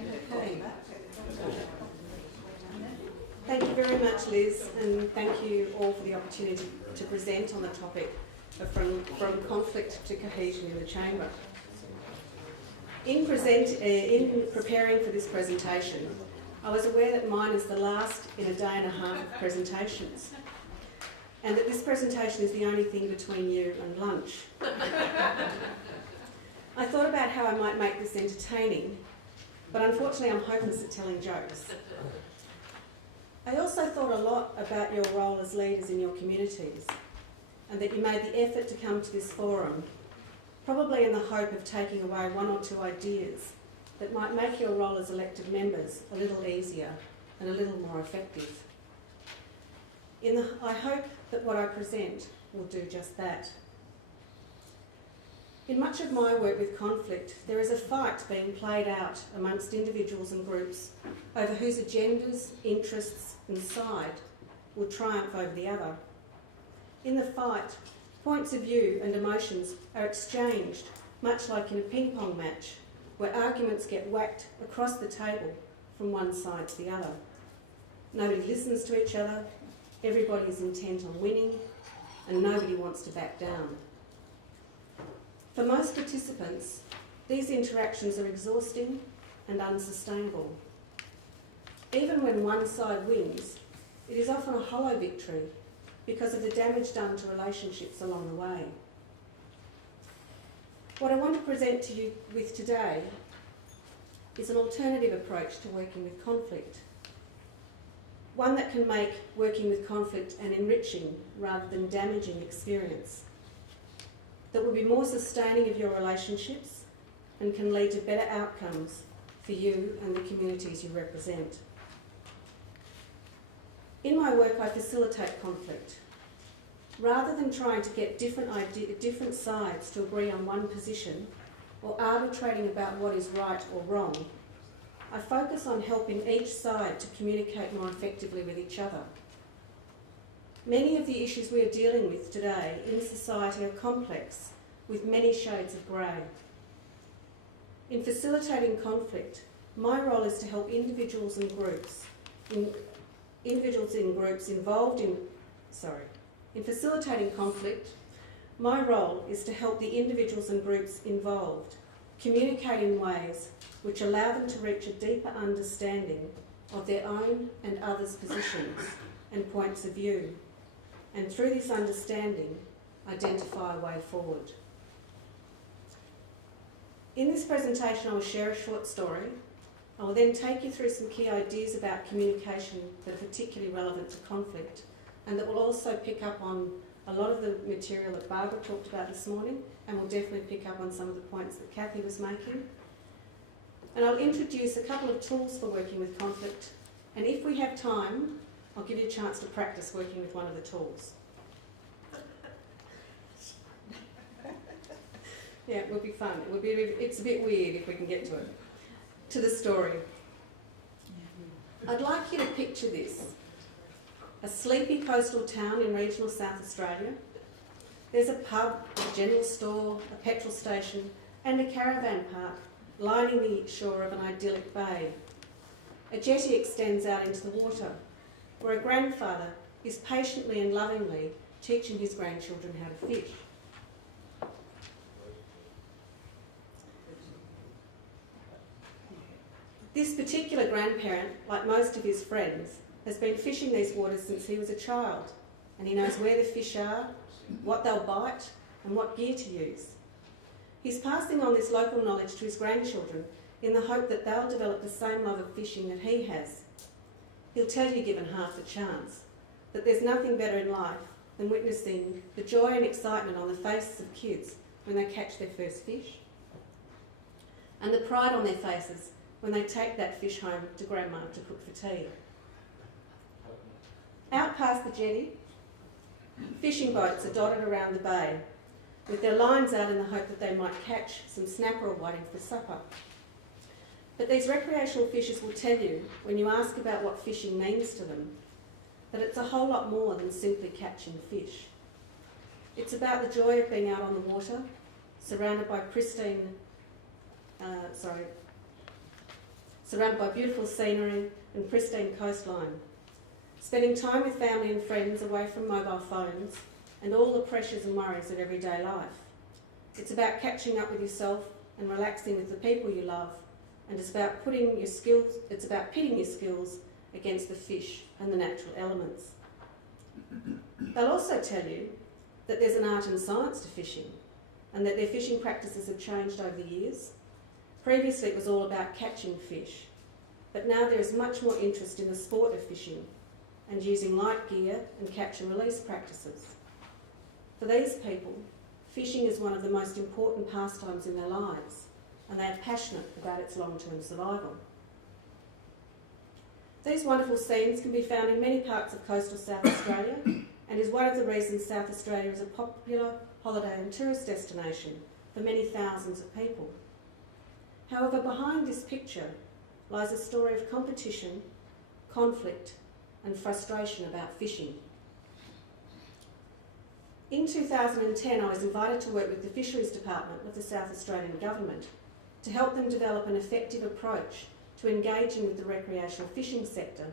Okay. Thank you very much, Liz, and thank you all for the opportunity to present on the topic of from conflict to cohesion in the Chamber. In preparing for this presentation, I was aware that mine is the last in a day and a half of presentations, and that this presentation is the only thing between you and lunch. I thought about how I might make this entertaining, but unfortunately I'm hopeless at telling jokes. I also thought a lot about your role as leaders in your communities, and that you made the effort to come to this forum, probably in the hope of taking away one or two ideas that might make your role as elected members a little easier and a little more effective. I hope that what I present will do just that. In much of my work with conflict, there is a fight being played out amongst individuals and groups over whose agendas, interests and side will triumph over the other. In the fight, points of view and emotions are exchanged, much like in a ping pong match, where arguments get whacked across the table from one side to the other. Nobody listens to each other, everybody is intent on winning, and nobody wants to back down. For most participants, these interactions are exhausting and unsustainable. Even when one side wins, it is often a hollow victory because of the damage done to relationships along the way. What I want to present to you with today is an alternative approach to working with conflict. One that can make working with conflict an enriching rather than damaging experience, that will be more sustaining of your relationships and can lead to better outcomes for you and the communities you represent. In my work, I facilitate conflict. Rather than trying to get different sides to agree on one position or arbitrating about what is right or wrong, I focus on helping each side to communicate more effectively with each other. Many of the issues we are dealing with today in society are complex, with many shades of grey. In facilitating conflict, my role is to help individuals in groups In facilitating conflict, my role is to help the individuals and groups involved communicate in ways which allow them to reach a deeper understanding of their own and others' positions and points of view, and through this understanding, identify a way forward. In this presentation, I will share a short story. I will then take you through some key ideas about communication that are particularly relevant to conflict, and that will also pick up on a lot of the material that Barbara talked about this morning, and will definitely pick up on some of the points that Kathy was making. And I'll introduce a couple of tools for working with conflict, and if we have time, I'll give you a chance to practice working with one of the tools. Yeah, it would be fun. It's a bit weird if we can get to it. To the story. I'd like you to picture this. A sleepy coastal town in regional South Australia. There's a pub, a general store, a petrol station and a caravan park lining the shore of an idyllic bay. A jetty extends out into the water, where a grandfather is patiently and lovingly teaching his grandchildren how to fish. This particular grandparent, like most of his friends, has been fishing these waters since he was a child, and he knows where the fish are, what they'll bite, and what gear to use. He's passing on this local knowledge to his grandchildren in the hope that they'll develop the same love of fishing that he has. He'll tell you, given half a chance, that there's nothing better in life than witnessing the joy and excitement on the faces of kids when they catch their first fish, and the pride on their faces when they take that fish home to Grandma to cook for tea. Out past the jetty, fishing boats are dotted around the bay, with their lines out in the hope that they might catch some snapper or whiting for supper. But these recreational fishers will tell you, when you ask about what fishing means to them, that it's a whole lot more than simply catching fish. It's about the joy of being out on the water, surrounded by surrounded by beautiful scenery and pristine coastline, spending time with family and friends away from mobile phones and all the pressures and worries of everyday life. It's about catching up with yourself and relaxing with the people you love, and it's about pitting your skills against the fish and the natural elements. They'll also tell you that there's an art and science to fishing, and that their fishing practices have changed over the years. Previously it was all about catching fish, but now there is much more interest in the sport of fishing and using light gear and catch and release practices. For these people, fishing is one of the most important pastimes in their lives, and they are passionate about its long-term survival. These wonderful scenes can be found in many parts of coastal South Australia, and is one of the reasons South Australia is a popular holiday and tourist destination for many thousands of people. However, behind this picture lies a story of competition, conflict, and frustration about fishing. In 2010, I was invited to work with the Fisheries Department of the South Australian Government to help them develop an effective approach to engaging with the recreational fishing sector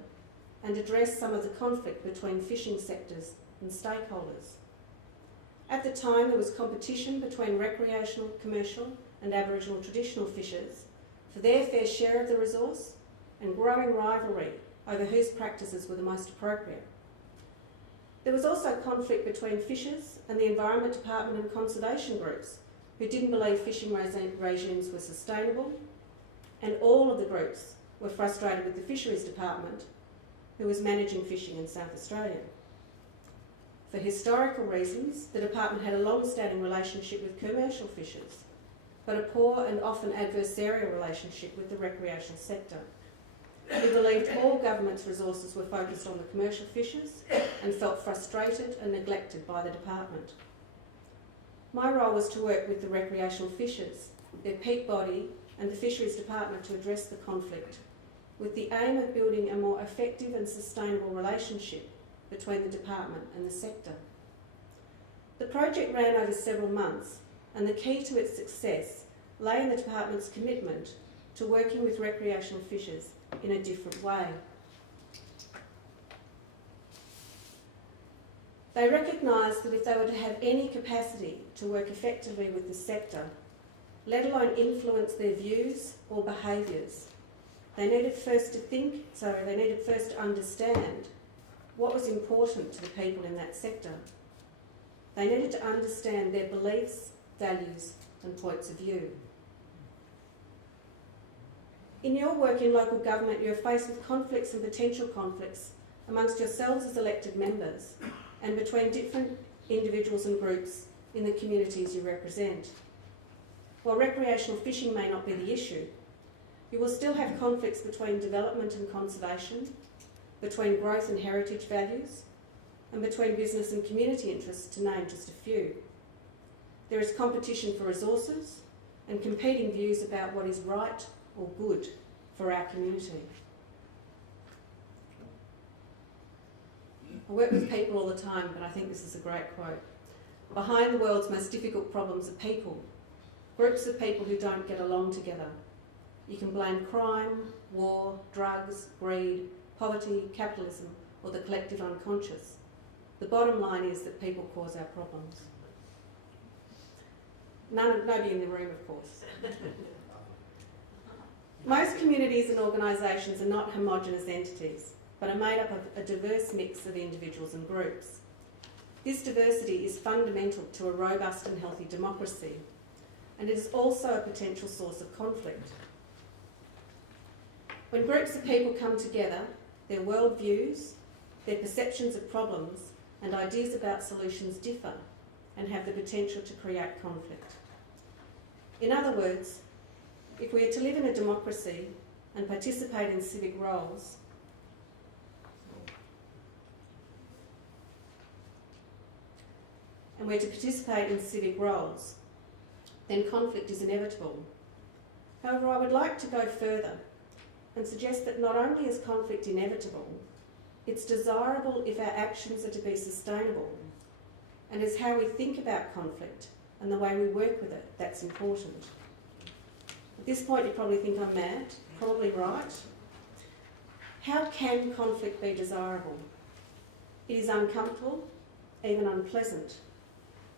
and address some of the conflict between fishing sectors and stakeholders. At the time, there was competition between recreational, commercial and Aboriginal traditional fishers for their fair share of the resource, and growing rivalry over whose practices were the most appropriate. There was also conflict between fishers and the Environment Department and conservation groups who didn't believe fishing regimes were sustainable, and all of the groups were frustrated with the Fisheries Department, who was managing fishing in South Australia. For historical reasons, the department had a long-standing relationship with commercial fishers, but a poor and often adversarial relationship with the recreational sector. He believed all government's resources were focused on the commercial fishers and felt frustrated and neglected by the department. My role was to work with the recreational fishers, their peak body and the Fisheries Department to address the conflict, with the aim of building a more effective and sustainable relationship between the department and the sector. The project ran over several months, and the key to its success lay in the department's commitment to working with recreational fishers in a different way. They recognised that if they were to have any capacity to work effectively with the sector, let alone influence their views or behaviours, they needed first to understand what was important to the people in that sector. They needed to understand their beliefs, values and points of view. In your work in local government, you are faced with conflicts and potential conflicts amongst yourselves as elected members and between different individuals and groups in the communities you represent. While recreational fishing may not be the issue, you will still have conflicts between development and conservation, between growth and heritage values, and between business and community interests, to name just a few. There is competition for resources and competing views about what is right or good for our community. I work with people all the time, but I think this is a great quote. Behind the world's most difficult problems are people, groups of people who don't get along together. You can blame crime, war, drugs, greed, poverty, capitalism, or the collective unconscious. The bottom line is that people cause our problems. Nobody in the room, of course. Most communities and organisations are not homogenous entities, but are made up of a diverse mix of individuals and groups. This diversity is fundamental to a robust and healthy democracy, and it is also a potential source of conflict. When groups of people come together, their worldviews, their perceptions of problems, and ideas about solutions differ and have the potential to create conflict. In other words, if we are to live in a democracy and participate in civic roles, then conflict is inevitable. However, I would like to go further and suggest that not only is conflict inevitable, it's desirable if our actions are to be sustainable, and it's how we think about conflict and the way we work with it that's important. this point you probably think I'm mad, probably right. How can conflict be desirable? It is uncomfortable, even unpleasant.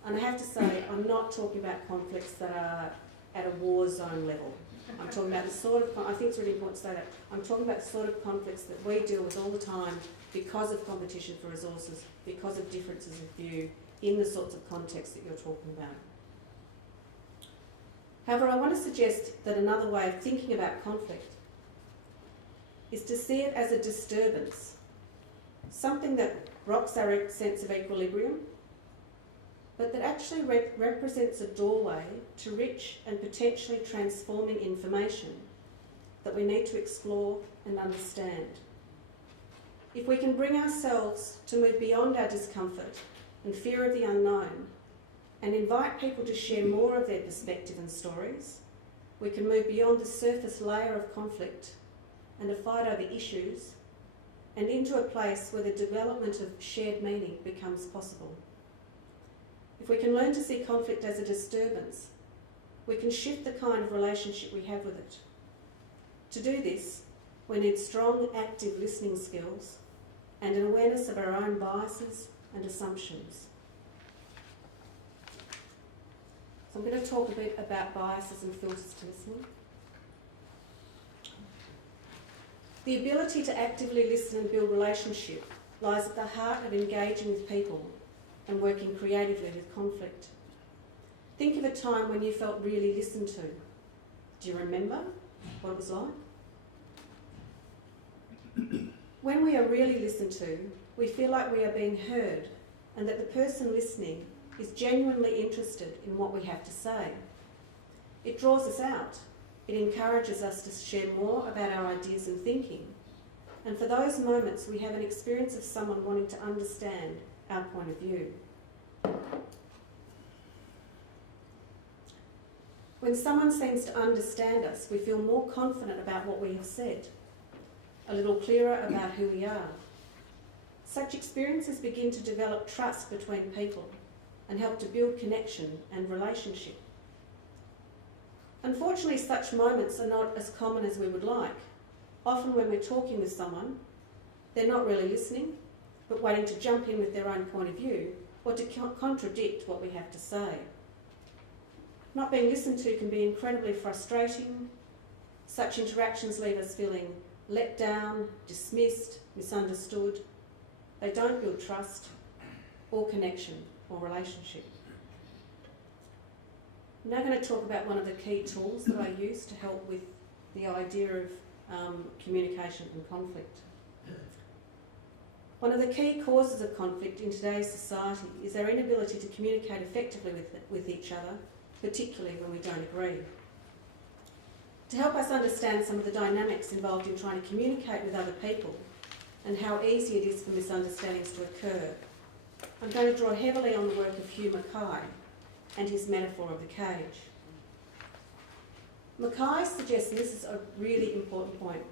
And I have to say, I'm not talking about conflicts that are at a war zone level. I'm talking about the sort of, I think it's really important to say that, I'm talking about the sort of conflicts that we deal with all the time because of competition for resources, because of differences of view in the sorts of contexts that you're talking about. However, I want to suggest that another way of thinking about conflict is to see it as a disturbance, something that rocks our sense of equilibrium, but that actually represents a doorway to rich and potentially transforming information that we need to explore and understand. If we can bring ourselves to move beyond our discomfort and fear of the unknown and invite people to share more of their perspective and stories, we can move beyond the surface layer of conflict and a fight over issues and into a place where the development of shared meaning becomes possible. If we can learn to see conflict as a disturbance, we can shift the kind of relationship we have with it. To do this, we need strong, active listening skills and an awareness of our own biases and assumptions. So I'm going to talk a bit about biases and filters to listening. The ability to actively listen and build relationship lies at the heart of engaging with people and working creatively with conflict. Think of a time when you felt really listened to. Do you remember what it was like? When we are really listened to, we feel like we are being heard and that the person listening is genuinely interested in what we have to say. It draws us out. It encourages us to share more about our ideas and thinking. And for those moments, we have an experience of someone wanting to understand our point of view. When someone seems to understand us, we feel more confident about what we have said, a little clearer about who we are. Such experiences begin to develop trust between people and help to build connection and relationship. Unfortunately, such moments are not as common as we would like. Often when we're talking with someone, they're not really listening, but waiting to jump in with their own point of view or to contradict what we have to say. Not being listened to can be incredibly frustrating. Such interactions leave us feeling let down, dismissed, misunderstood. They don't build trust or connection or relationship. I'm now going to talk about one of the key tools that I use to help with the idea of communication and conflict. One of the key causes of conflict in today's society is our inability to communicate effectively with each other, particularly when we don't agree. To help us understand some of the dynamics involved in trying to communicate with other people and how easy it is for misunderstandings to occur, I'm going to draw heavily on the work of Hugh Mackay and his metaphor of the cage. Mackay suggests, and this is a really important point,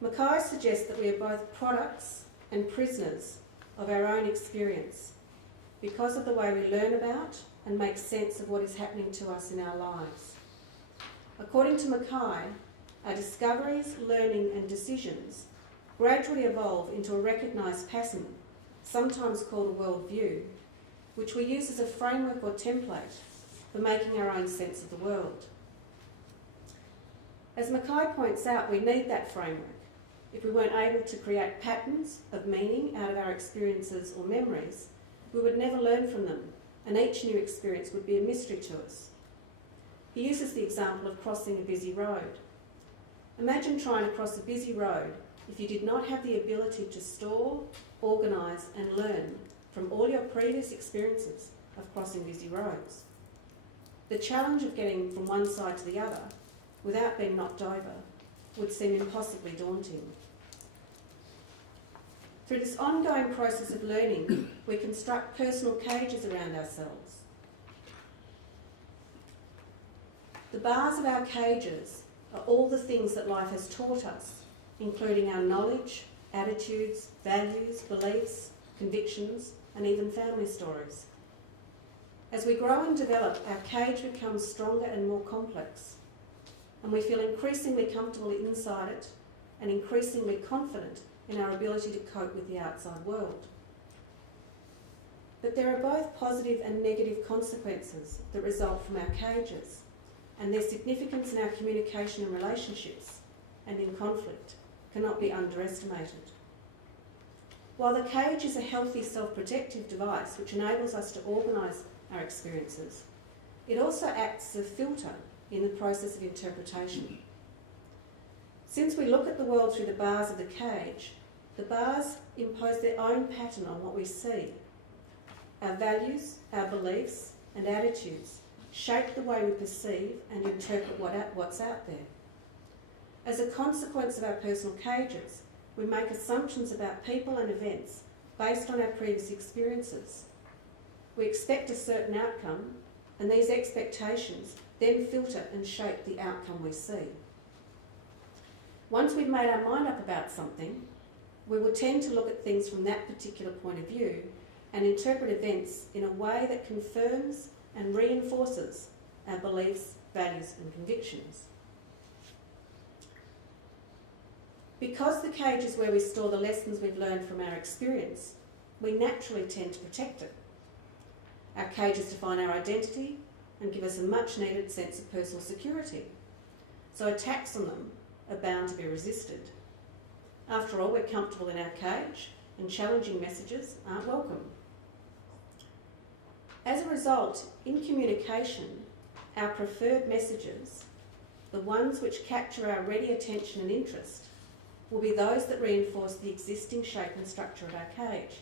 Mackay suggests that we are both products and prisoners of our own experience because of the way we learn about and make sense of what is happening to us in our lives. According to Mackay, our discoveries, learning and decisions gradually evolve into a recognised pattern, sometimes called a worldview, which we use as a framework or template for making our own sense of the world. As Mackay points out, we need that framework. If we weren't able to create patterns of meaning out of our experiences or memories, we would never learn from them, and each new experience would be a mystery to us. He uses the example of crossing a busy road. Imagine trying to cross a busy road if you did not have the ability to store, organise and learn from all your previous experiences of crossing busy roads. The challenge of getting from one side to the other without being knocked over would seem impossibly daunting. Through this ongoing process of learning, we construct personal cages around ourselves. The bars of our cages are all the things that life has taught us, including our knowledge, attitudes, values, beliefs, convictions, and even family stories. As we grow and develop, our cage becomes stronger and more complex. and we feel increasingly comfortable inside it and increasingly confident in our ability to cope with the outside world. But there are both positive and negative consequences that result from our cages, and their significance in our communication and relationships and in conflict cannot be underestimated. While the cage is a healthy self-protective device which enables us to organise our experiences, it also acts as a filter in the process of interpretation. Since we look at the world through the bars of the cage, the bars impose their own pattern on what we see. Our values, our beliefs and attitudes shape the way we perceive and interpret what's out there. As a consequence of our personal cages, we make assumptions about people and events based on our previous experiences. We expect a certain outcome, and these expectations then filter and shape the outcome we see. Once we've made our mind up about something, we will tend to look at things from that particular point of view and interpret events in a way that confirms and reinforces our beliefs, values and convictions. Because the cage is where we store the lessons we've learned from our experience, we naturally tend to protect it. Our cages define our identity and give us a much needed sense of personal security, so attacks on them are bound to be resisted. After all, we're comfortable in our cage and challenging messages aren't welcome. As a result, in communication, our preferred messages, the ones which capture our ready attention and interest, will be those that reinforce the existing shape and structure of our cage.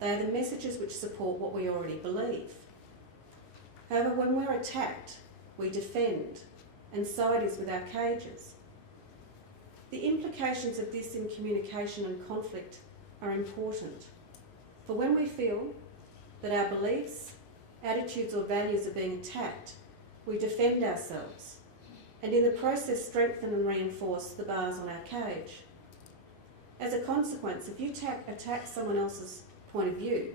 They are the messages which support what we already believe. However, when we're attacked, we defend, and so it is with our cages. The implications of this in communication and conflict are important, for when we feel that our beliefs, attitudes or values are being attacked, we defend ourselves, and in the process strengthen and reinforce the bars on our cage. As a consequence, if you attack someone else's point of view,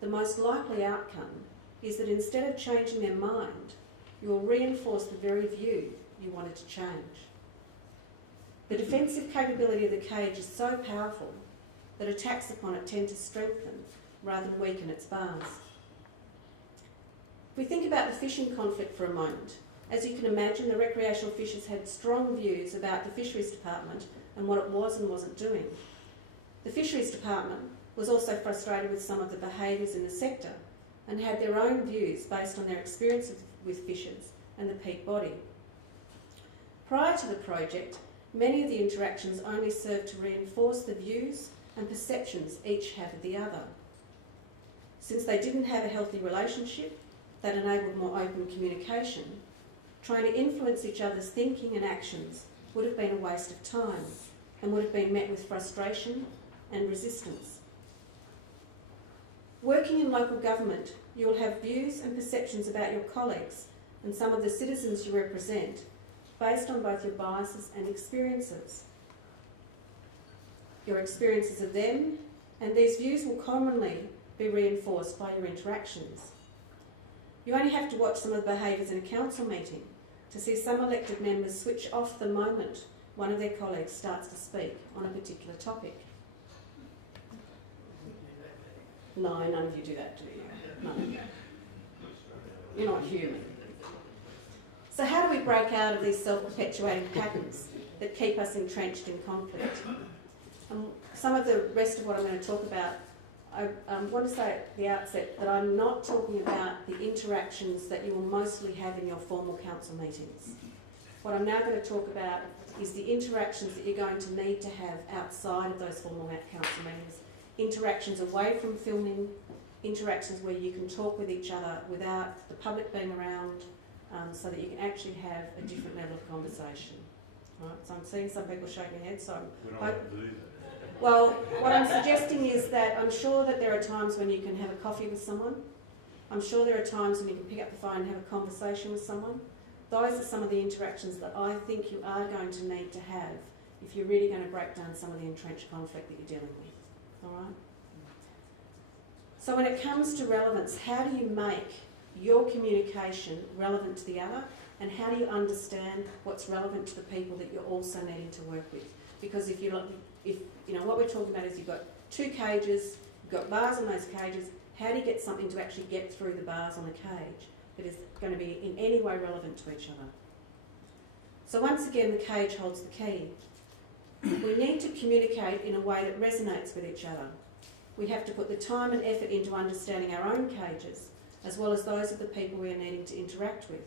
the most likely outcome is that instead of changing their mind, you will reinforce the very view you wanted to change. The defensive capability of the cage is so powerful that attacks upon it tend to strengthen rather than weaken its bars. If we think about the fishing conflict for a moment, as you can imagine, the recreational fishers had strong views about the Fisheries Department and what it was and wasn't doing. The Fisheries Department was also frustrated with some of the behaviours in the sector and had their own views based on their experience with fishers and the peak body. Prior to the project, many of the interactions only served to reinforce the views and perceptions each had of the other. Since they didn't have a healthy relationship that enabled more open communication, trying to influence each other's thinking and actions would have been a waste of time and would have been met with frustration and resistance. Working in local government, you will have views and perceptions about your colleagues and some of the citizens you represent based on both your biases and experiences. Your experiences of them, and these views will commonly be reinforced by your interactions. You only have to watch some of the behaviours in a council meeting to see some elected members switch off the moment one of their colleagues starts to speak on a particular topic. No, none of you do that, do you? No. You're not human. So how do we break out of these self-perpetuating patterns that keep us entrenched in conflict? Some of the rest of what I'm going to talk about, I want to say at the outset that I'm not talking about the interactions that you will mostly have in your formal council meetings. What I'm now going to talk about is the interactions that you're going to need to have outside of those formal council meetings. Interactions away from filming, interactions where you can talk with each other without the public being around, so that you can actually have a different level of conversation. Right? So I'm seeing some people shaking their heads, so well, what I'm suggesting is that I'm sure that there are times when you can have a coffee with someone. I'm sure there are times when you can pick up the phone and have a conversation with someone. Those are some of the interactions that I think you are going to need to have if you're really going to break down some of the entrenched conflict that you're dealing with. All right? So when it comes to relevance, how do you make your communication relevant to the other And how do you understand what's relevant to the people that you're also needing to work with? Because if what we're talking about is you've got 2 cages, you've got bars on those cages, how do you get something to actually get through the bars on a cage that is going to be in any way relevant to each other? So once again, the cage holds the key. We need to communicate in a way that resonates with each other. We have to put the time and effort into understanding our own cages, as well as those of the people we are needing to interact with.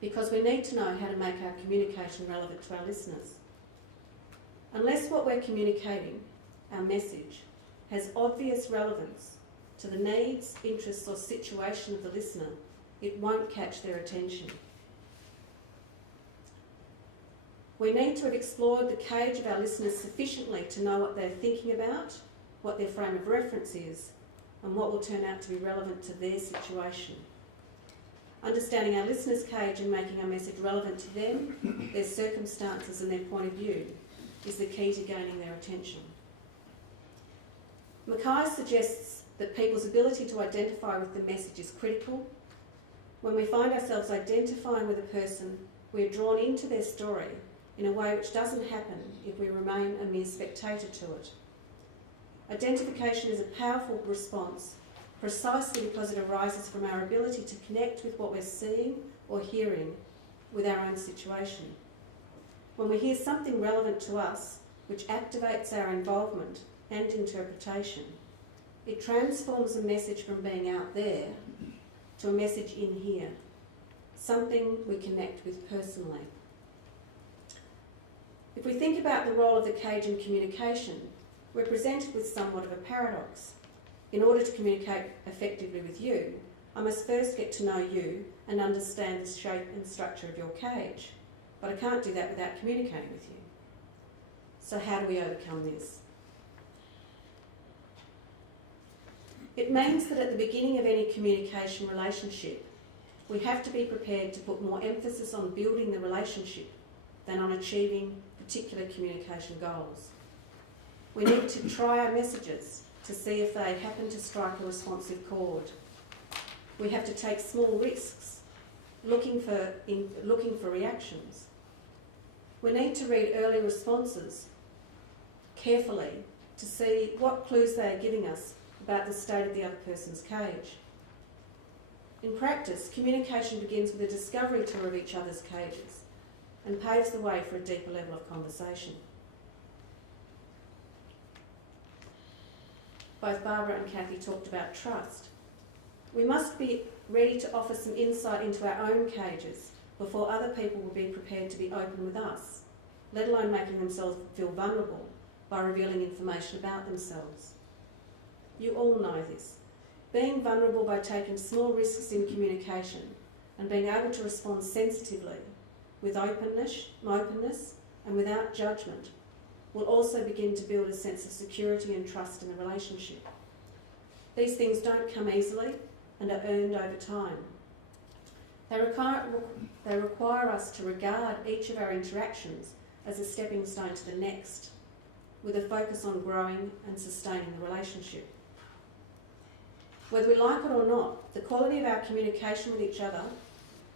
Because we need to know how to make our communication relevant to our listeners. Unless what we're communicating, our message, has obvious relevance to the needs, interests or situation of the listener, it won't catch their attention. We need to have explored the cage of our listeners sufficiently to know what they're thinking about, what their frame of reference is, and what will turn out to be relevant to their situation. Understanding our listeners' cage and making our message relevant to them, their circumstances and their point of view is the key to gaining their attention. Mackay suggests that people's ability to identify with the message is critical. When we find ourselves identifying with a person, we are drawn into their story in a way which doesn't happen if we remain a mere spectator to it. Identification is a powerful response precisely because it arises from our ability to connect with what we're seeing or hearing with our own situation. When we hear something relevant to us, which activates our involvement and interpretation, it transforms a message from being out there to a message in here, something we connect with personally. If we think about the role of the cage in communication, we're presented with somewhat of a paradox. In order to communicate effectively with you, I must first get to know you and understand the shape and structure of your cage. But I can't do that without communicating with you. So how do we overcome this? It means that at the beginning of any communication relationship, we have to be prepared to put more emphasis on building the relationship than on achieving particular communication goals. We need to try our messages to see if they happen to strike a responsive chord. We have to take small risks, looking for reactions. We need to read early responses carefully to see what clues they are giving us about the state of the other person's cage. In practice, communication begins with a discovery tour of each other's cages and paves the way for a deeper level of conversation. Both Barbara and Kathy talked about trust. We must be ready to offer some insight into our own cages before other people will be prepared to be open with us, let alone making themselves feel vulnerable by revealing information about themselves. You all know this. Being vulnerable by taking small risks in communication and being able to respond sensitively with openness and without judgment will also begin to build a sense of security and trust in the relationship. These things don't come easily and are earned over time. They require us to regard each of our interactions as a stepping stone to the next, with a focus on growing and sustaining the relationship. Whether we like it or not, the quality of our communication with each other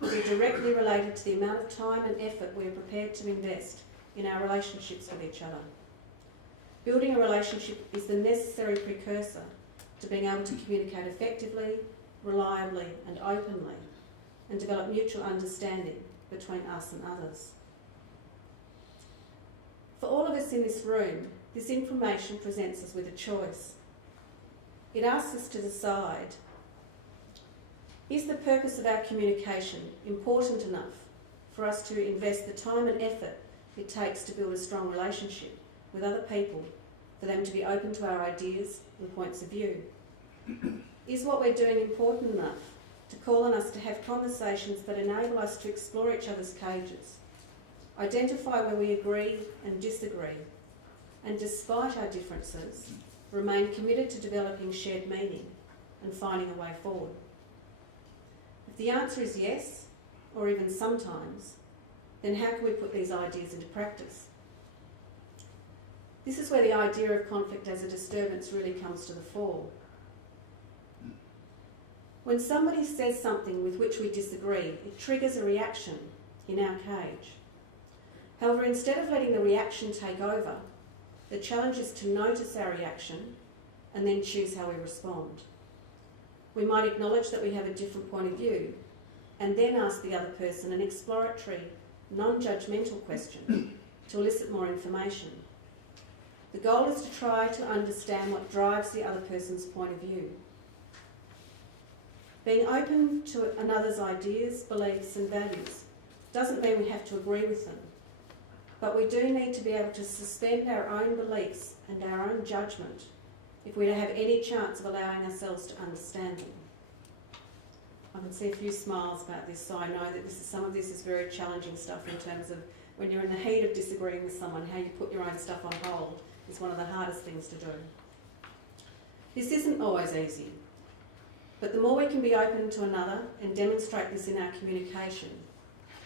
will be directly related to the amount of time and effort we are prepared to invest in our relationships with each other. Building a relationship is the necessary precursor to being able to communicate effectively, reliably and openly, and develop mutual understanding between us and others. For all of us in this room, this information presents us with a choice. It asks us to decide, is the purpose of our communication important enough for us to invest the time and effort it takes to build a strong relationship with other people, for them to be open to our ideas and points of view? Is what we're doing important enough to call on us to have conversations that enable us to explore each other's cages, identify where we agree and disagree, and despite our differences, remain committed to developing shared meaning and finding a way forward? If the answer is yes, or even sometimes, then how can we put these ideas into practice? This is where the idea of conflict as a disturbance really comes to the fore. When somebody says something with which we disagree, it triggers a reaction in our cage. However, instead of letting the reaction take over, the challenge is to notice our reaction and then choose how we respond. We might acknowledge that we have a different point of view and then ask the other person an exploratory, non-judgmental question to elicit more information. The goal is to try to understand what drives the other person's point of view. Being open to another's ideas, beliefs and values doesn't mean we have to agree with them, but we do need to be able to suspend our own beliefs and our own judgment if we have any chance of allowing ourselves to understand them. I can see a few smiles about this, so I know that some of this is very challenging stuff in terms of when you're in the heat of disagreeing with someone, how you put your own stuff on hold is one of the hardest things to do. This isn't always easy, but the more we can be open to another and demonstrate this in our communication,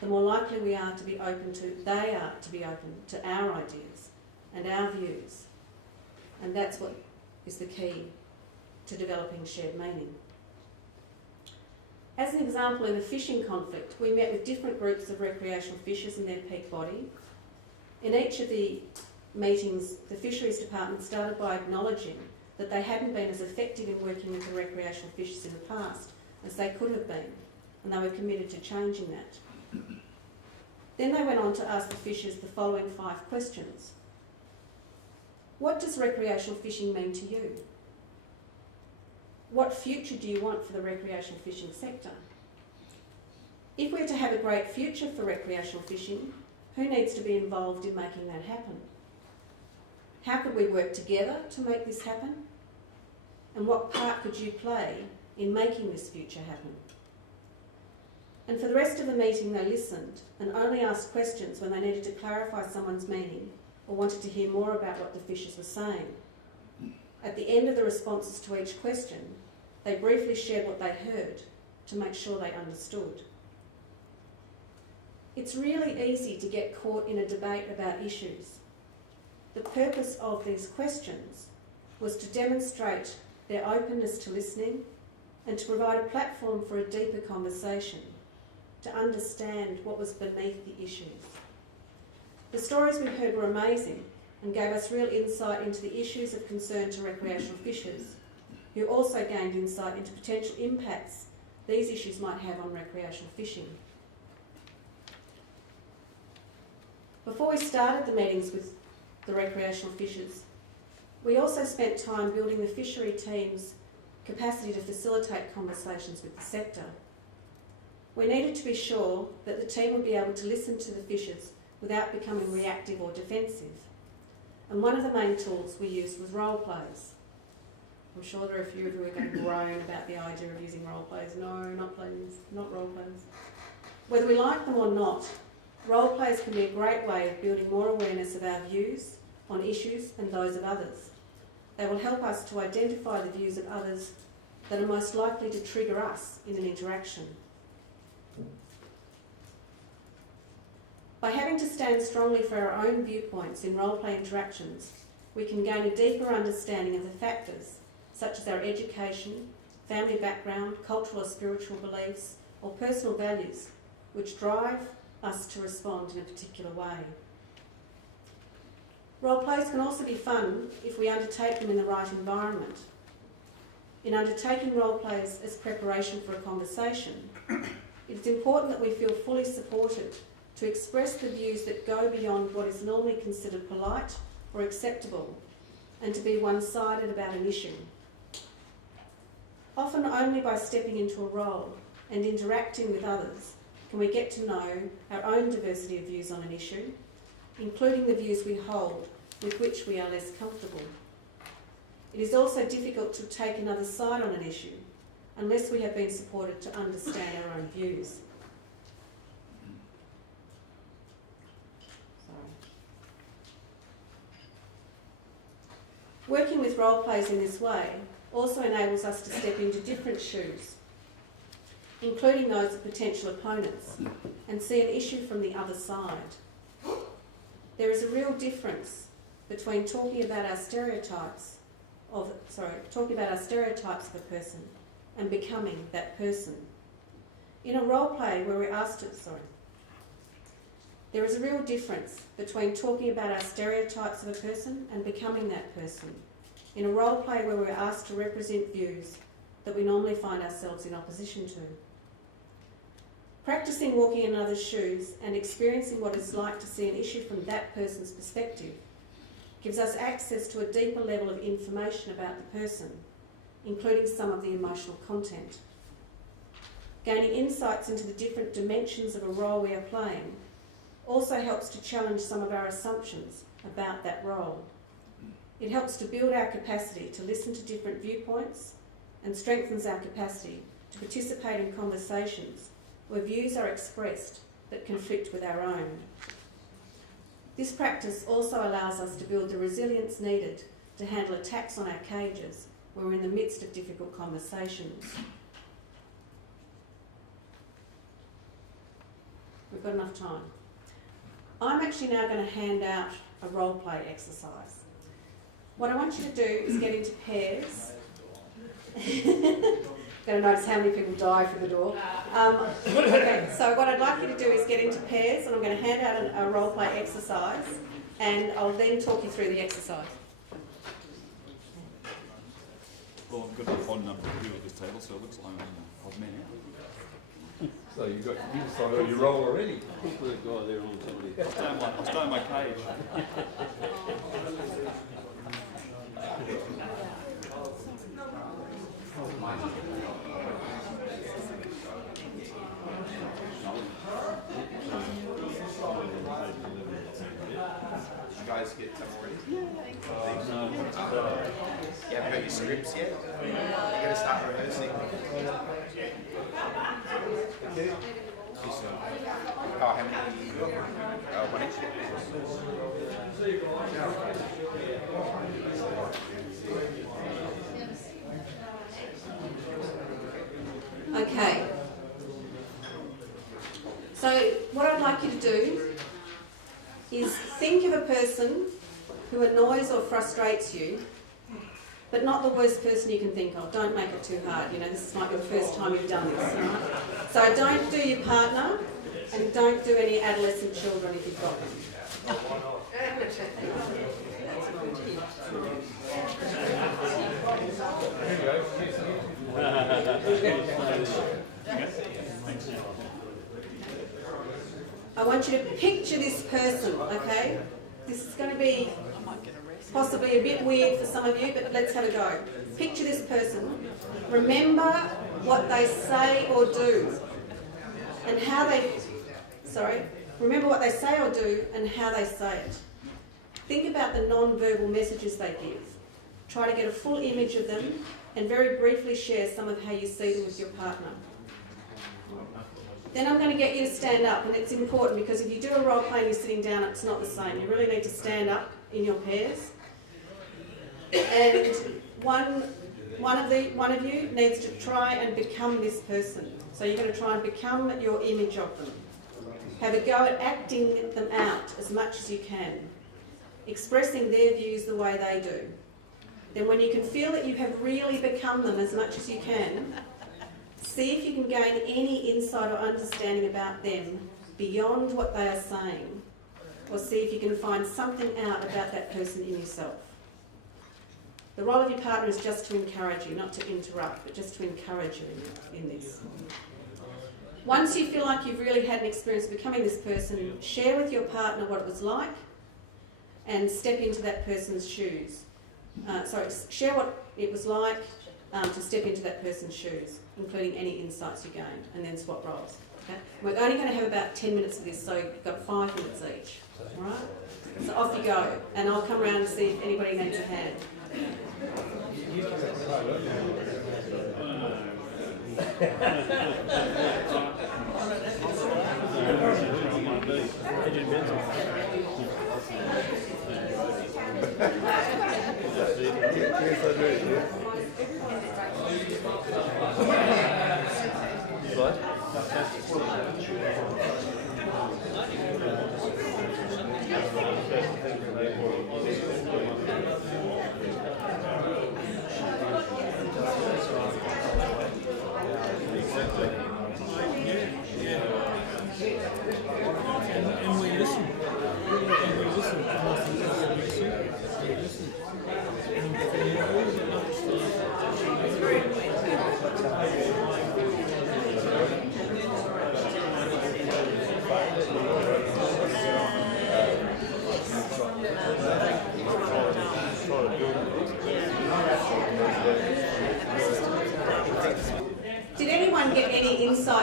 the more likely they are to be open to our ideas and our views. And that's what is the key to developing shared meaning. As an example, in a fishing conflict, we met with different groups of recreational fishers in their peak body. In each of the meetings, the Fisheries Department started by acknowledging that they hadn't been as effective in working with the recreational fishers in the past as they could have been, and they were committed to changing that. Then they went on to ask the fishers the following 5 questions. What does recreational fishing mean to you? What future do you want for the recreational fishing sector? If we're to have a great future for recreational fishing, who needs to be involved in making that happen? How could we work together to make this happen? And what part could you play in making this future happen? And for the rest of the meeting, they listened and only asked questions when they needed to clarify someone's meaning or wanted to hear more about what the fishers were saying. At the end of the responses to each question, they briefly shared what they heard to make sure they understood. It's really easy to get caught in a debate about issues. The purpose of these questions was to demonstrate their openness to listening and to provide a platform for a deeper conversation, to understand what was beneath the issues. The stories we heard were amazing and gave us real insight into the issues of concern to recreational fishers, who also gained insight into potential impacts these issues might have on recreational fishing. Before we started the meetings with the recreational fishers, we also spent time building the fishery team's capacity to facilitate conversations with the sector. We needed to be sure that the team would be able to listen to the fishers without becoming reactive or defensive. And one of the main tools we used was role plays. I'm sure there are a few of you who are going to groan about the idea of using role plays. No, not plays, not role plays. Whether we like them or not, role plays can be a great way of building more awareness of our views on issues and those of others. They will help us to identify the views of others that are most likely to trigger us in an interaction. By having to stand strongly for our own viewpoints in role-play interactions, we can gain a deeper understanding of the factors, such as our education, family background, cultural or spiritual beliefs, or personal values, which drive us to respond in a particular way. Role plays can also be fun if we undertake them in the right environment. In undertaking role plays as preparation for a conversation, it is important that we feel fully supported to express the views that go beyond what is normally considered polite or acceptable, and to be one-sided about an issue. Often only by stepping into a role and interacting with others can we get to know our own diversity of views on an issue, including the views we hold with which we are less comfortable. It is also difficult to take another side on an issue unless we have been supported to understand our own views. Working with role plays in this way also enables us to step into different shoes, including those of potential opponents, and see an issue from the other side. There is a real difference between talking about our stereotypes of a person and becoming that person. In a role play where we're asked to, there is a real difference between talking about our stereotypes of a person and becoming that person. In a role play where we're asked to represent views that we normally find ourselves in opposition to. Practicing walking in others' shoes and experiencing what it's like to see an issue from that person's perspective gives us access to a deeper level of information about the person, including some of the emotional content. Gaining insights into the different dimensions of a role we are playing also helps to challenge some of our assumptions about that role. It helps to build our capacity to listen to different viewpoints and strengthens our capacity to participate in conversations where views are expressed that conflict with our own. This practice also allows us to build the resilience needed to handle attacks on our cages when we're in the midst of difficult conversations. We've got enough time. I'm actually now going to hand out a role play exercise. What I want you to do is get into pairs. Going to notice how many people die for the door. Okay, so what I'd like you to do is get into pairs, and I'm going to hand out a role play exercise, and I'll then talk you through the exercise. Well, I've got an odd number of people at this table, so it looks like I'm odd man out. So you decided on your role already. Put the guy there on somebody. I stay in my cage. Did you guys get them already? No. You haven't got your scripts yet? You're going to start rehearsing? Oh, how many? One each? Okay. So what I'd like you to do is think of a person who annoys or frustrates you, but not the worst person you can think of. Don't make it too hard. You know, this is like the first time you've done this, right? So don't do your partner, and don't do any adolescent children if you've got them. I want you to picture this person, okay? This is going to be possibly a bit weird for some of you, but let's have a go. Picture this person. Remember what they say or do and how they... Remember what they say or do and how they say it. Think about the non-verbal messages they give. Try to get a full image of them and very briefly share some of how you see them with your partner. Then I'm going to get you to stand up, and it's important because if you do a role play and you're sitting down, it's not the same. You really need to stand up in your pairs. And one of you needs to try and become this person. So you're going to try and become your image of them. Have a go at acting them out as much as you can, expressing their views the way they do. Then when you can feel that you have really become them as much as you can, see if you can gain any insight or understanding about them beyond what they are saying, or see if you can find something out about that person in yourself. The role of your partner is just to encourage you, not to interrupt, but just to encourage you in this. Once you feel like you've really had an experience of becoming this person, share with your partner what it was like and step into that person's shoes. Share what it was like to step into that person's shoes, including any insights you gained, and then swap roles. Okay? We're only going to have about 10 minutes of this, so you've got 5 minutes each. All right? So off you go, and I'll come around and see if anybody needs a hand.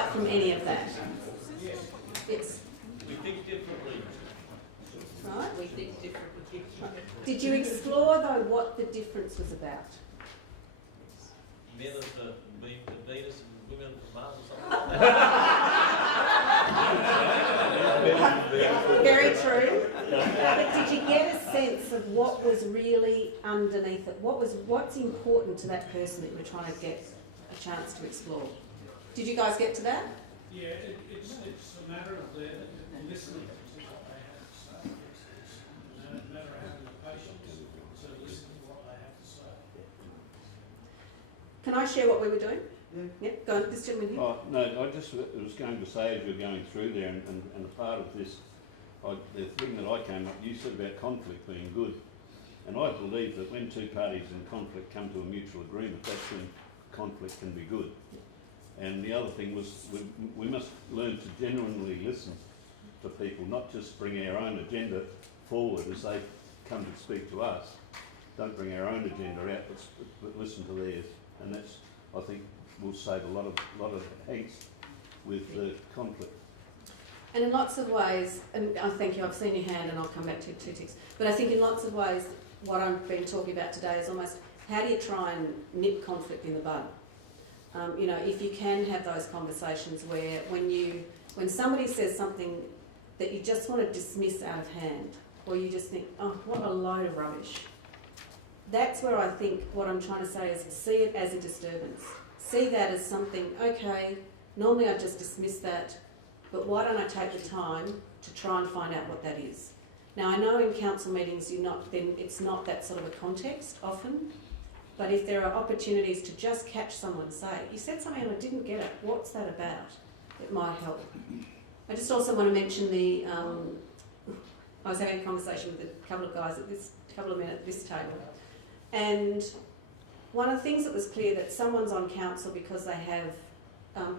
apart from any of that. It's We think differently. right. We think differently. Did you explore though what the difference was about? Men are the Venus and women are the Mars or something like that. Very true. But did you get a sense of what was really underneath it? What's important to that person that you were trying to get a chance to explore? Did you guys get to that? Yeah, it's a matter of the listening to what they have to say. And a matter of having the patience to listen to what they have to say. Can I share what we were doing? Yeah. Go on, this gentleman here. Oh, no, I just was going to say as you're going through there, and a part of this, the thing that I came up, you said about conflict being good, and I believe that when two parties in conflict come to a mutual agreement, that's when conflict can be good. And the other thing was we must learn to genuinely listen to people, not just bring our own agenda forward as they come to speak to us. Don't bring our own agenda out, but listen to theirs, and that's, I think, will save a lot of angst with the conflict. And in lots of ways, and I thank you, I've seen your hand and I'll come back to two ticks, but I think in lots of ways what I've been talking about today is almost how do you try and nip conflict in the bud? You know, if you can have those conversations where when somebody says something that you just want to dismiss out of hand, or you just think, oh, what a load of rubbish. That's where I think what I'm trying to say is see it as a disturbance. See that as something, okay, normally I just dismiss that, but why don't I take the time to try and find out what that is? Now I know in council meetings it's not that sort of a context often, but if there are opportunities to just catch someone and say, you said something and I didn't get it, what's that about? It might help. I just also want to mention I was having a conversation with a couple of guys at this table, and one of the things that was clear that someone's on council because they have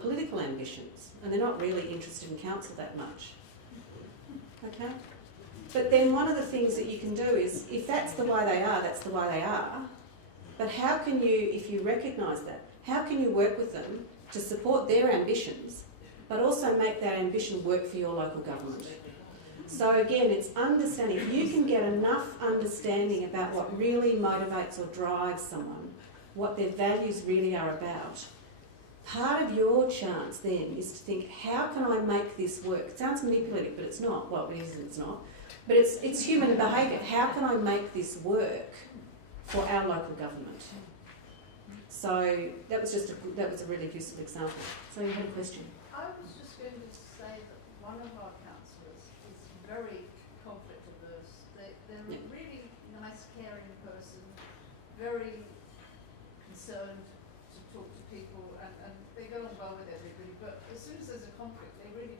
political ambitions and they're not really interested in council that much. Okay? But then one of the things that you can do is, if that's the way they are, that's the way they are. But how can you, if you recognise that, how can you work with them to support their ambitions, but also make that ambition work for your local government? So again, it's understanding. If you can get enough understanding about what really motivates or drives someone, what their values really are about, part of your chance then is to think, how can I make this work? It sounds manipulative, but it's not. Well, it is and it's not. But it's human behaviour. How can I make this work for our local government? So that was a really useful example. So you had a question? I was just going to say that one of our councillors is very conflict averse. They're a really nice, caring person, very concerned to talk to people, and they go on well with everybody. But as soon as there's a conflict, they really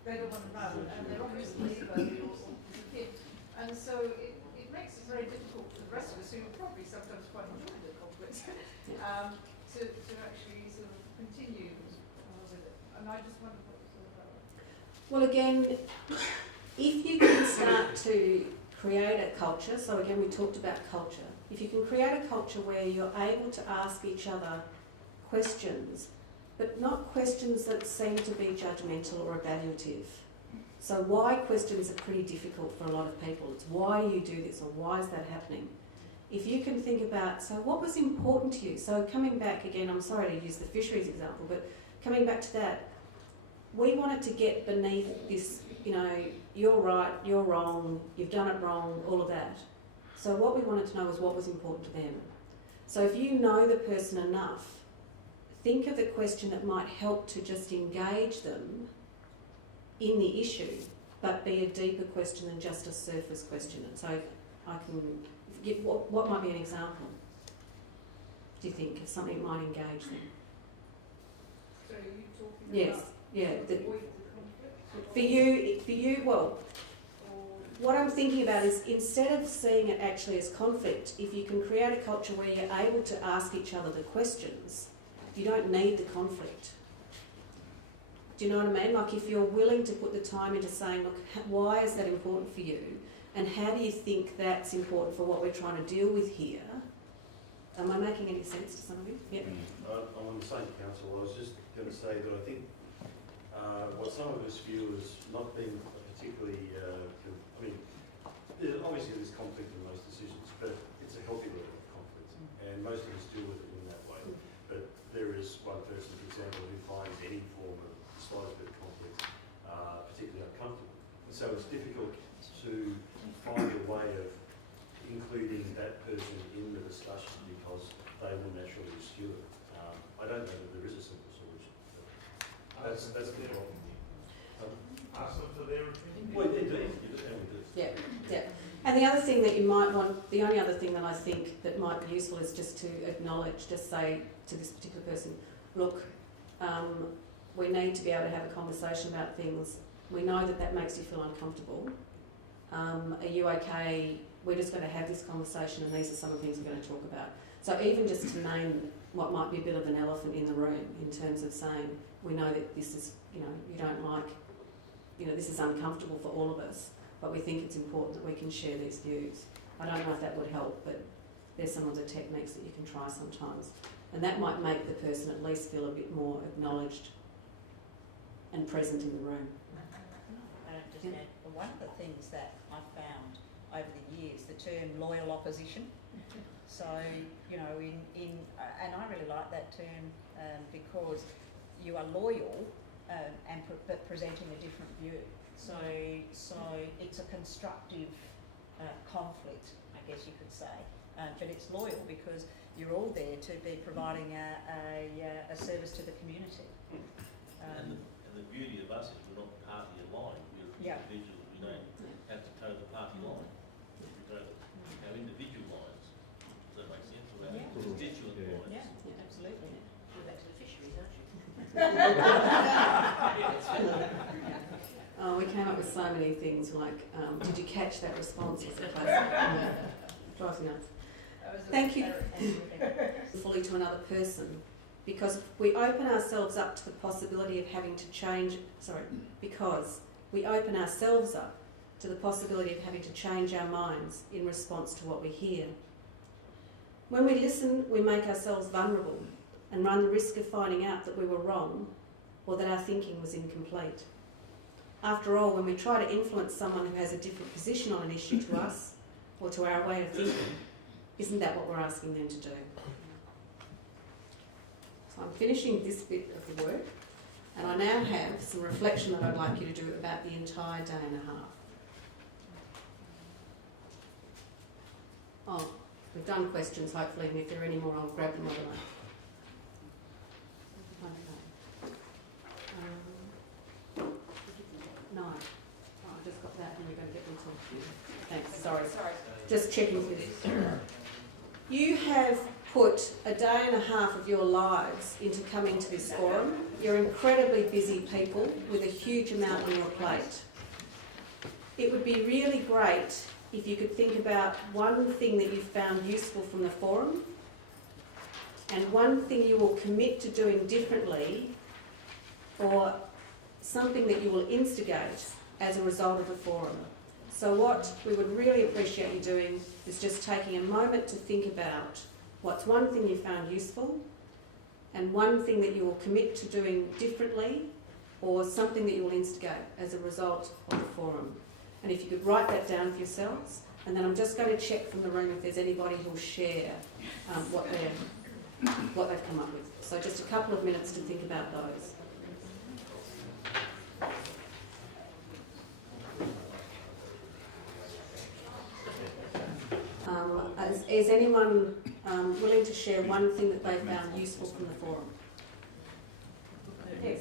they don't want to run, and they're always leave early or disappear. And so it makes it very difficult for the rest of us, who probably sometimes quite enjoy the conflict, to actually sort of continue with it. And I just wonder what you thought about that. Well, again, if you can start to create a culture, so again we talked about culture, if you can create a culture where you're able to ask each other questions, but not questions that seem to be judgmental or evaluative. So why questions are pretty difficult for a lot of people. It's why do you do this, or why is that happening? If you can think about, so what was important to you? So coming back again, I'm sorry to use the fisheries example, but coming back to that, we wanted to get beneath this, you know, you're right, you're wrong, you've done it wrong, all of that. So what we wanted to know was what was important to them. So if you know the person enough, think of the question that might help to just engage them in the issue, but be a deeper question than just a surface question. And so I can give, what might be an example, do you think, of something that might engage them? So are you talking Yes, about yeah. avoid the conflict? For you, well, what I'm thinking about is instead of seeing it actually as conflict, if you can create a culture where you're able to ask each other the questions, you don't need the conflict. Do you know what I mean? Like if you're willing to put the time into saying, look, why is that important for you? And how do you think that's important for what we're trying to deal with here? Am I making any sense to some of you? Yep. I'm on the same council. I was just going to say that I think what some of us view as not being particularly, obviously there's conflict in most decisions, but it's a healthy level of conflict, and most of us deal with it in that way. But there is one person, for example, who finds any form of the slightest bit of conflict particularly uncomfortable. And so it's difficult to find a way of including that person in the discussion because they will naturally skew it. I don't know that there is a simple solution. But that's the problem. Ask them for their opinion. Well, indeed, you do. Yeah, yeah. And the other thing that you might want, the only other thing that I think that might be useful is just to acknowledge, just say to this particular person, look, we need to be able to have a conversation about things. We know that that makes you feel uncomfortable. Are you okay? We're just going to have this conversation and these are some of the things we're going to talk about. So even just to name what might be a bit of an elephant in the room in terms of saying, we know that this is, you don't like, this is uncomfortable for all of us, but we think it's important that we can share these views. I don't know if that would help, but there's some of the techniques that you can try sometimes. And that might make the person at least feel a bit more acknowledged and present in the room. Just add, one of the things that I've found over the years, the term loyal opposition. So, and I really like that term because you are loyal but presenting a different view. So it's a constructive conflict, I guess you could say. But it's loyal because you're all there to be providing a service to the community. And the beauty of us is we're not party aligned. We're individuals. We don't have to toe the party line. We toe our individual lines. Does that make sense? Or our constituent lines. Yeah, absolutely. Go back to the fisheries, aren't you? Oh, we came up with so many things like, did you catch that response? Was a classic. Drives me nuts. Thank you. Fully to another person, because we open ourselves up to the possibility of having to change. Because we open ourselves up to the possibility of having to change our minds in response to what we hear. When we listen, we make ourselves vulnerable and run the risk of finding out that we were wrong or that our thinking was incomplete. After all, when we try to influence someone who has a different position on an issue to us or to our way of thinking, isn't that what we're asking them to do? So I'm finishing this bit of the work, and I now have some reflection that I'd like you to do about the entire day and a half. Oh, we've done questions, hopefully, and if there are any more, I'll grab them on the way. No. Oh, I just got that and we're going to get them to you. Thanks, sorry. Just checking for this. You have put a day and a half of your lives into coming to this forum. You're incredibly busy people with a huge amount on your plate. It would be really great if you could think about one thing that you found useful from the forum and one thing you will commit to doing differently or something that you will instigate as a result of the forum. So what we would really appreciate you doing is just taking a moment to think about what's one thing you found useful and one thing that you will commit to doing differently or something that you will instigate as a result of the forum. And if you could write that down for yourselves, and then I'm just going to check from the room if there's anybody who'll share what they've come up with. So just a couple of minutes to think about those. Is anyone willing to share one thing that they found useful from the forum? Yes.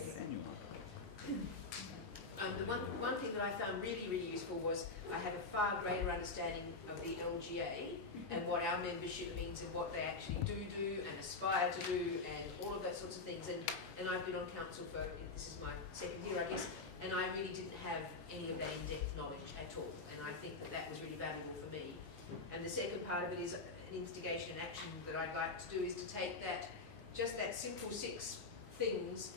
The one thing that I found really, really useful was I have a far greater understanding of the LGA and what our membership means and what they actually do and aspire to do and all of that sorts of things. And I've been on council for, this is my second year, I guess, and I really didn't have any of that in-depth knowledge at all. And I think that that was really valuable for me. And the second part of it is an instigation and action that I'd like to do is to take that, just that simple 6 things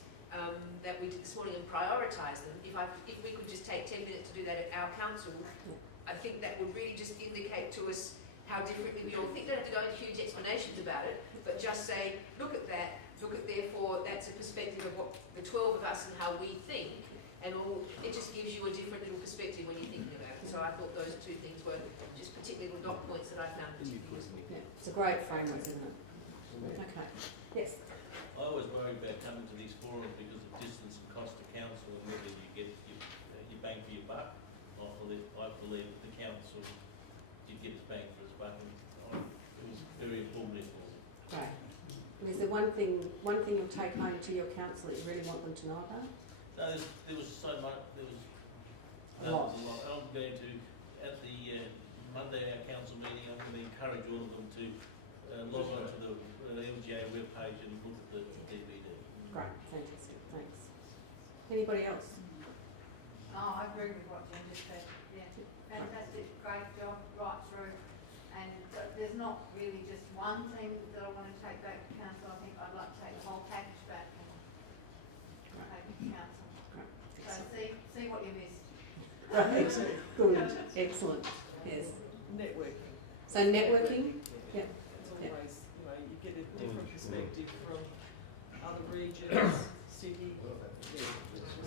that we did this morning and prioritise them. If we could just take 10 minutes to do that at our council, I think that would really just indicate to us how differently we all think. Don't have to go into huge explanations about it, of us and how we think, and all, it just gives you a different little perspective when you're thinking about it. So I thought those two things were just particularly little dot points that I found particularly useful. Yeah, it's a great framework, isn't it? Okay. Yes. I always worry about coming to these forums because of distance and cost to council and whether you get your bang for your buck. I believe the council did get its bang for its buck, and it was very informative. Great. And is there one thing you'll take home to your council that you really want them to know about? No, there was so much. There was A lot. I'm going to at the Monday our council meeting. I'm going to encourage all of them to log on to the LGA webpage and look at the DVD. Great, fantastic, thanks. Anybody else? Oh, I agree with what Jen just said. Yeah, fantastic, great job right through. And there's not really just one thing that I want to take back to council. I think I'd like to take the whole package back and take it to council. So see what you missed. Right, good, excellent, yes. Networking. So networking, yeah. It's always, you know, you get a different perspective from other regions, city. Yeah, it's just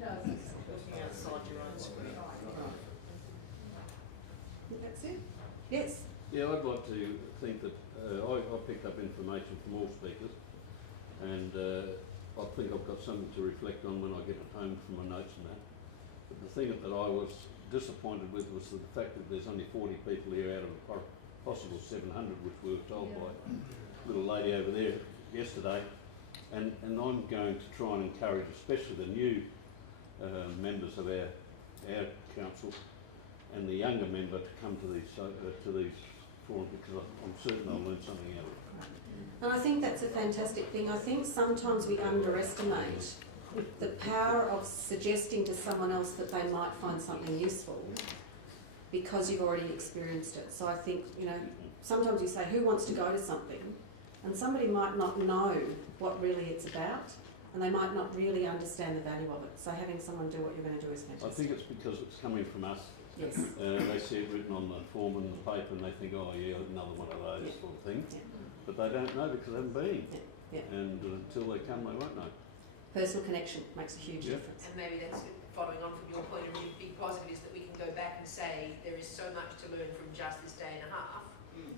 that looking outside your own screen. That's it? Yes. Yeah, I'd like to think that I picked up information from all speakers, and I think I've got something to reflect on when I get home from my notes and that. But the thing that I was disappointed with was the fact that there's only 40 people here out of a possible 700, which we were told by a little lady over there yesterday. And I'm going to try and encourage, especially the new members of our council and the younger member, to come to these forums, because I'm certain I'll learn something out of it. And I think that's a fantastic thing. I think sometimes we underestimate the power of suggesting to someone else that they might find something useful because you've already experienced it. So I think, you know, sometimes you say, who wants to go to something? And somebody might not know what really it's about, and they might not really understand the value of it. So having someone do what you're going to do is fantastic. I think it's because it's coming from us. Yes. They see it written on the form and the paper, and they think, oh yeah, another one of those sort of thing. Yeah. But they don't know because they haven't been. Yeah. And until they come, they won't know. Personal connection makes a huge difference. And maybe that's following on from your point, a really big positive is that we can go back and say there is so much to learn from just this day and a half,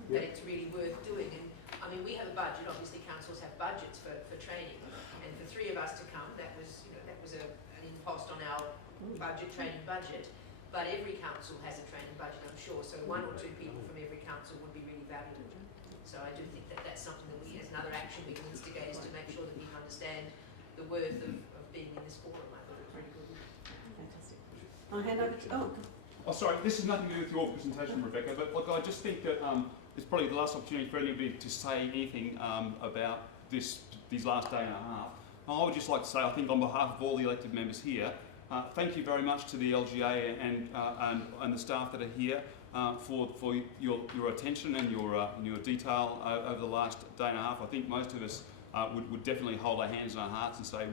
that it's really worth doing. And I mean, we have a budget, obviously councils have budgets for training, and for 3 of us to come, that was, you know, that was an impost on our training budget. But every council has a training budget, I'm sure, so 1 or 2 people from every council would be really valuable. So I do think that that's something that we, as another action we can instigate, is to make sure that people understand the worth of being in this forum. I thought it was really good. Fantastic. I'll hand over to, Oh, sorry, this has nothing to do with your presentation, Rebecca, but look, I just think that it's probably the last opportunity for anybody to say anything about these last day and a half. I would just like to say, I think on behalf of all the elected members here, thank you very much to the LGA and the staff that are here for your attention and your detail over the last day and a half. I think most of us would definitely hold our hands on our hearts and say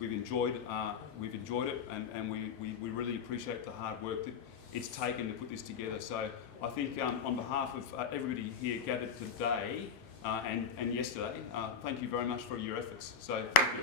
we've enjoyed it, and we really appreciate the hard work that it's taken to put this together. So I think on behalf of everybody here gathered today and yesterday, thank you very much for your efforts. So thank you.